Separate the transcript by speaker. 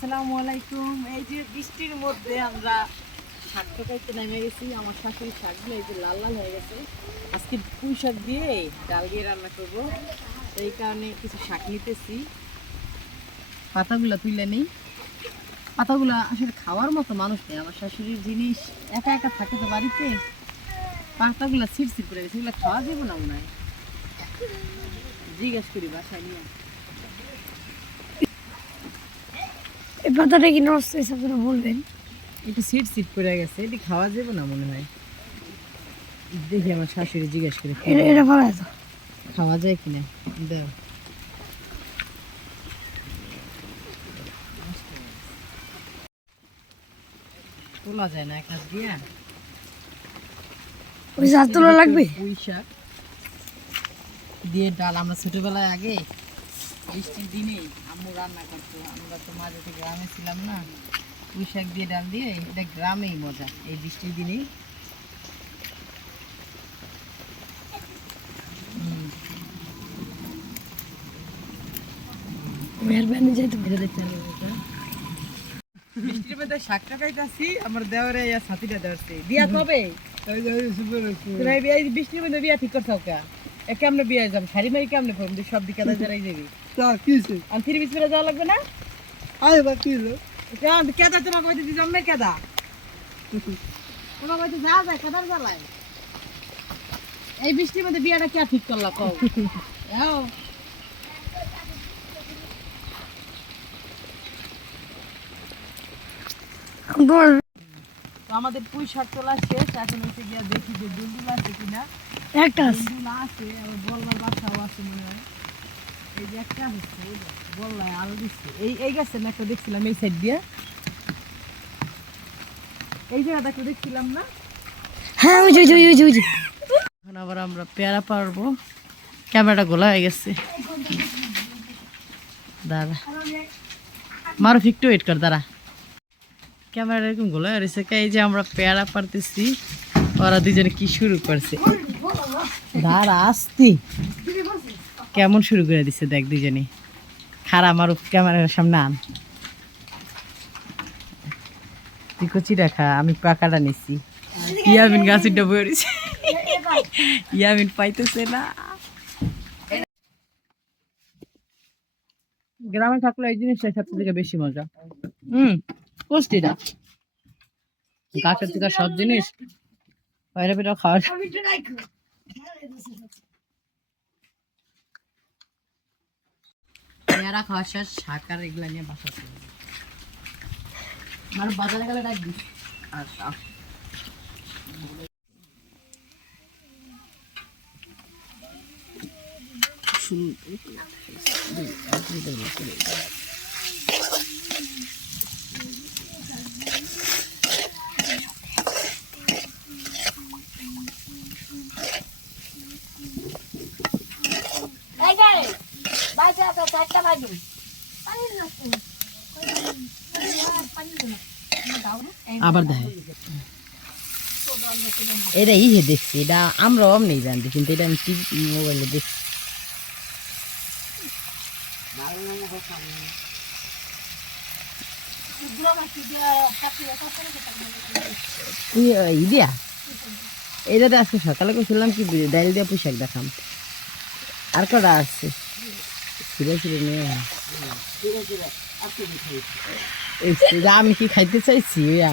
Speaker 1: আসসালামু আলাইকুম। এই যে বৃষ্টির মধ্যে আমরা শাক টোকাইতে নেমে গেছি। আমার শাকগুলো এই যে লাল লাল হয়ে গেছে। আজকে পুঁই শাক দিয়ে ডাল দিয়ে রান্না এই কারণে কিছু শাক নিতেছি। পাতাগুলো তুলে নেই। পাতাগুলো আসলে খাওয়ার মতো মানুষ নেই। আমার শাশুড়ির জিনিস একা একা থাকে তো বাড়িতে। পাতাগুলো ছিটছিট করে গেছে। খাওয়া যাবে না মনে হয়। জিজ্ঞেস করি বাসায় নিয়ে।
Speaker 2: এই পাতাটা কি নষ্ট হয়েছে আপনারা বলবেন?
Speaker 1: একটু সিট সিট পড়ে গেছে এটি খাওয়া যাবে না মনে হয়। দেখি আমার শাশুড়ি জিজ্ঞেস করে
Speaker 2: এটা এটা ভালো আছে
Speaker 1: খাওয়া যায় কিনা? দাও। তোলা যায় না হাত দিয়া?
Speaker 2: ওই হাত তোলা লাগবে?
Speaker 1: পুঁই শাক দিয়ে ডাল আমরা ছোটবেলায় আগে বৃষ্টির দিনেই আম্মু রান্না করতো আমরা তো মাঝে থেকে গ্রামে ছিলাম না পুঁই শাক দিয়ে ডাল দিয়ে এটা গ্রামেই মজা এই বৃষ্টির
Speaker 2: মেহরবানি
Speaker 1: হবে বৃষ্টির মধ্যে শাক টাকাইতাছি আমার দেওয়ারে ইয়া ছাতিটা ধরছে বিয়া কবে বৃষ্টির মধ্যে বিয়া ঠিক করছাও কা কেমনে বিয়া যাম শাড়ি মারি কেমনে সব দিকে দাঁড়াই যাবি আমি ফিরে যাওয়া লাগবে না? কেন কেদা তোমার কইতে দিছি জন্মের কেদা। তোমার কইতে যা যায় কেদার জ্বালায় এই বৃষ্টির মধ্যে বিয়াটা কে ঠিক করলা কও? যাও তো আমাদের পুঁই শাক তোলা শেষ এখন হচ্ছে গিয়া দেখি যে দুলদুল আছে কিনা।
Speaker 2: একটা আছে।
Speaker 1: দুলদুল আছে আবার বললার বাসাও আছে মনে হয়। এই যে একটা হচ্ছে এই যে, বললায় আলো দিচ্ছে। এই এই গাছে না একটা দেখছিলাম এই সাইড দিয়ে। এই জায়গাটা একটা দেখছিলাম না।
Speaker 2: হ্যাঁ ওই যে ওই যে, ওই যে,
Speaker 1: এখন আবার আমরা পেয়ারা পারব ক্যামেরাটা গোলা হয়ে গেছে। দাঁড়া। মারুফ একটু ওয়েট কর দাঁড়া। ক্যামেরাটা এরকম গোলা হয়ে এই যে আমরা পেয়ারা পারতেছি ওরা দুজনে কি শুরু করছে? দাঁড়া আসতি। কেমন শুরু করে দিছে দেখ দুজনে খারাপ মারুফ ক্যামেরার সামনে আন। তুই কচিটা খা আমি পাকাটা নিছি। ইয়ামিন গাছিটা বয়ে রয়েছে ইয়ামিন পাইতেছে না। গ্রামে থাকলে এই জিনিসটা সব থেকে বেশি মজা। হুম, পুষ্টিটা। গাছের থেকে সব জিনিস, বাইরে বেটা খাওয়া পেয়ারা খাওয়া শেষ শাক এগুলো নিয়ে বাসা চলে যাবে। আমার বাজারে গেলে ডাক দিস আচ্ছা আবার এটা ইহে দেখছি, এটা আমরা অমনি জানছি কিন্তু এটা আমি টিভি, মোবাইলে দেখছি। ই- ই দিয়া এটা আজকে সকালে করছিলাম কি ডাইল দিয়ে পোশাক দেখাম। আর কটা আসছে ছিঁড়ে ছিঁড়ে নিয়ে। এই আমি কি খাইতে চাইছি ইয়া?